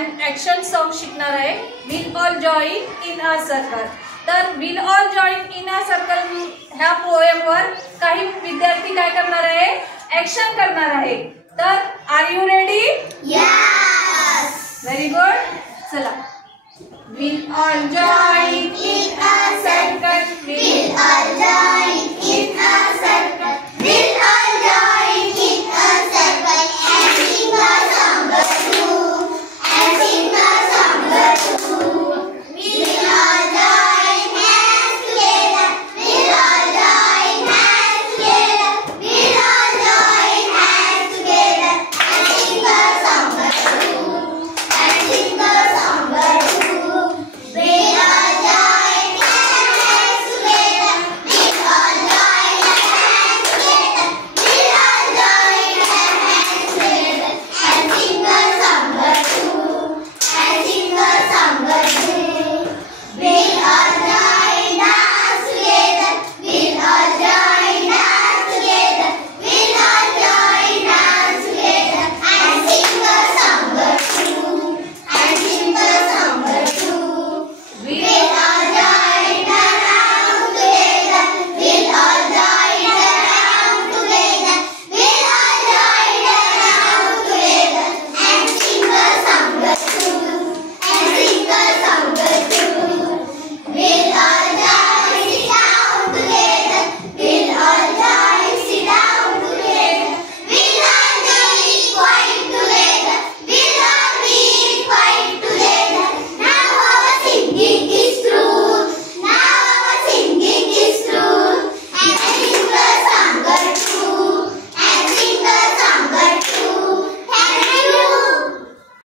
Action song शिकणार आहे. Will all join in a circle. तर will all join in a circle ह्या पोएमवर काही विद्यार्थी काय करणार आहे, ऍक्शन करणार आहे. तर are you ready? Yes. Very good. चला. Will all join in a circle